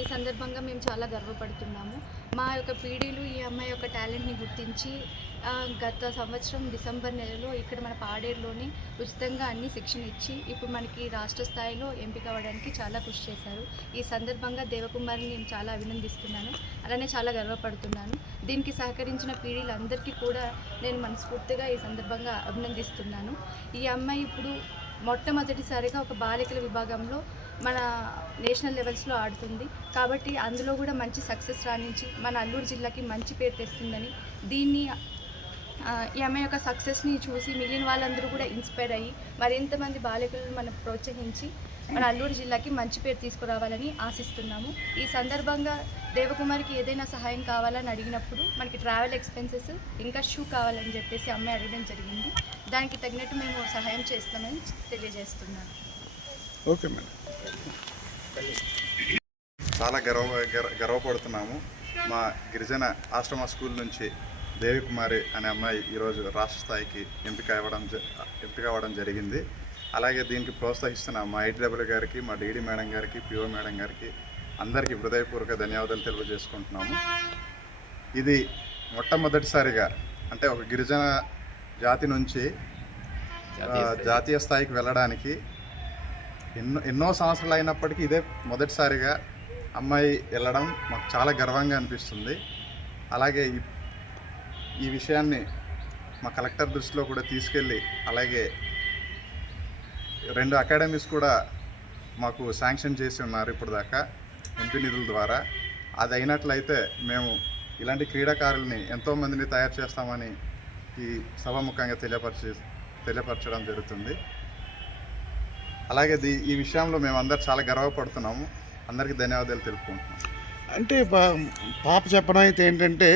ఈ సందర్భంగా మేము చాలా గర్వపడుతున్నాము. మా యొక్క పీడీలు ఈ అమ్మాయి యొక్క టాలెంట్‌ని గుర్తించి గత సంవత్సరం డిసెంబర్ నెలలో ఇక్కడ మన పాడేరులోని ఉచితంగా అన్ని శిక్షణ ఇచ్చి ఇప్పుడు మనకి రాష్ట్ర స్థాయిలో ఎంపిక అవ్వడానికి చాలా కృషి చేశారు. ఈ సందర్భంగా దేవకుమారిని నేను చాలా అభినందిస్తున్నాను. అలానే చాలా గర్వపడుతున్నాను. దీనికి సహకరించిన పీడీలందరికీ కూడా నేను మనస్ఫూర్తిగా ఈ సందర్భంగా అభినందిస్తున్నాను. ఈ అమ్మాయి ఇప్పుడు మొట్టమొదటిసారిగా ఒక బాలికల విభాగంలో మన నేషనల్ లెవెల్స్లో ఆడుతుంది. కాబట్టి అందులో కూడా మంచి సక్సెస్ రాణించి మన అల్లూరు జిల్లాకి మంచి పేరు తెస్తుందని, దీన్ని ఈ అమ్మాయి యొక్క సక్సెస్ని చూసి మిగిలిన వాళ్ళందరూ కూడా ఇన్స్పైర్ అయ్యి మరింతమంది బాలికలను మనం ప్రోత్సహించి మన అల్లూరు జిల్లాకి మంచి పేరు తీసుకురావాలని ఆశిస్తున్నాము. ఈ సందర్భంగా దేవకుమారికి ఏదైనా సహాయం కావాలని అడిగినప్పుడు మనకి ట్రావెల్ ఎక్స్పెన్సెస్ ఇంకా షూ కావాలని చెప్పేసి అమ్మాయి అడగడం జరిగింది. దానికి తగినట్టు మేము సహాయం చేస్తామని తెలియజేస్తున్నాను. Okay madam. చాలా గర్వపడుతున్నాము. మా గిరిజన ఆశ్రమ స్కూల్ నుంచి దేవికుమారి అనే అమ్మాయి ఈరోజు రాష్ట్ర స్థాయికి ఎంపిక అవ్వడం జరిగింది. అలాగే దీనికి ప్రోత్సహిస్తున్న మా ఐటీడబ్ల్యూ గారికి, మా డీడీ మేడం గారికి, పిఓ మేడం గారికి అందరికీ హృదయపూర్వక ధన్యవాదాలు తెలియజేసుకుంటున్నాము. ఇది మొట్టమొదటిసారిగా అంటే ఒక గిరిజన జాతి నుంచి జాతీయ స్థాయికి వెళ్ళడానికి ఎన్నో సంవత్సరాలు అయినప్పటికీ ఇదే మొదటిసారిగా అమ్మాయి వెళ్ళడం మాకు చాలా గర్వంగా అనిపిస్తుంది. అలాగే ఈ విషయాన్ని మా కలెక్టర్ దృష్టిలో కూడా తీసుకెళ్ళి, అలాగే 2 అకాడమీస్ కూడా మాకు శాంక్షన్ చేసి ఉన్నారు ఇప్పుడు దాకా ఎంపీ నిధుల ద్వారా. అది అయినట్లయితే మేము ఇలాంటి క్రీడాకారుల్ని ఎంతోమందిని తయారు చేస్తామని ఈ సభాముఖంగా తెలియపరచడం జరుగుతుంది. అలాగే ఈ విషయంలో మేము అందరు చాలా గర్వపడుతున్నాము. అందరికీ ధన్యవాదాలు తెలుపుకుంటున్నాం. అంటే పాప చెప్పడం అయితే ఏంటంటే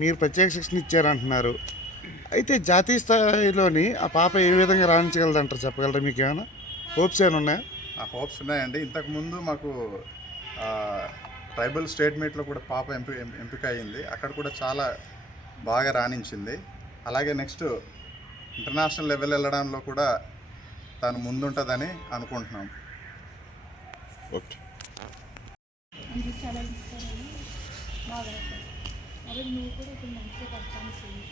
మీరు ప్రత్యేక శిక్షణ ఇచ్చారంటున్నారు. అయితే జాతీయ స్థాయిలోని ఆ పాప ఏ విధంగా రాణించగలదంటారు, చెప్పగలరా? మీకు ఏమైనా హోప్స్ ఏమైనా ఉన్నాయా? ఆ హోప్స్ ఉన్నాయండి. ఇంతకుముందు మాకు ట్రైబల్ స్టేట్ మీట్లో కూడా పాప ఎంపిక అయ్యింది. అక్కడ కూడా చాలా బాగా రాణించింది. అలాగే నెక్స్ట్ ఇంటర్నేషనల్ లెవెల్ వెళ్ళడంలో కూడా తను ముందుంటుందని అనుకుంటున్నాం. ఓకే. చాలా ఇస్తారని బాగా అదే నువ్వు కూడా ఇప్పుడు మంచిగా పర్ఫార్మెన్స్ చేయి.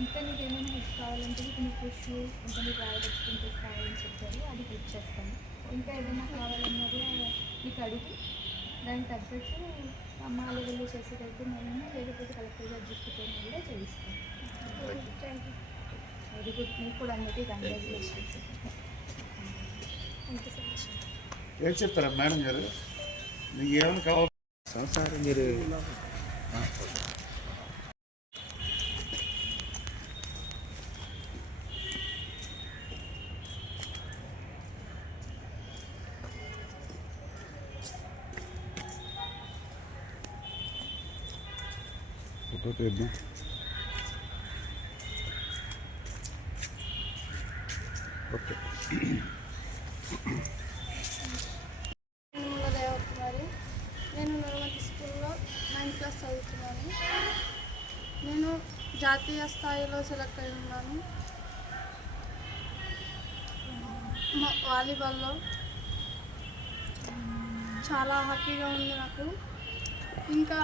ఇంకా నీకు ఏమైనా హెల్ప్ కావాలంటే ఇప్పుడు నీకు షూ ఇంకా నీకు ట్రావెల్ ఎక్స్పెన్సెస్ కావాలని చెప్పారు, అది హెల్ప్ చేస్తాను. ఇంకా ఏదైనా కావాలన్నా కూడా నీకు అడుగు, దానికి తగ్గట్టు అమ్మ లెవెల్లో చేసేటట్టు నేను లేకపోతే కలెక్టర్ గారి దృష్టితో కూడా చేయిస్తాను. Thank you. Very good. మీకు కూడా అందరికీ congratulations. Thank you so much. ఏం చెప్తారా మేడం గారు? మీకు ఏమైనా కావాలి సార్ మీరు ఫోటో తీద్దాం. ఓకే. దేవకుమారి, నేను నల్గొండ స్కూల్లో 9th క్లాస్ చదువుతున్నాను. నేను జాతీయ స్థాయిలో సెలెక్ట్ అయి ఉన్నాను వాలీబాల్లో. చాలా హ్యాపీగా ఉంది నాకు. ఇంకా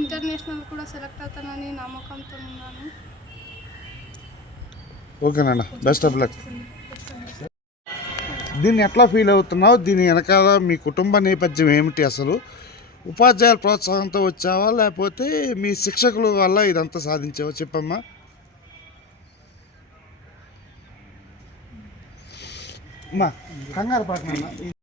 ఇంటర్నేషనల్ కూడా సెలెక్ట్ అవుతానని నమ్మకంతో ఉన్నాను. ఓకేనండి, బెస్ట్ ఆఫ్ లక్. దీన్ని ఎట్లా ఫీల్ అవుతున్నావు? దీని వెనకాల మీ కుటుంబ నేపథ్యం ఏమిటి? అసలు ఉపాధ్యాయుల ప్రోత్సాహంతో వచ్చావా, లేకపోతే మీ శిక్షకుల వల్ల ఇదంతా సాధించావా? చెప్పమ్మా. కంగారు పడుతున్నా.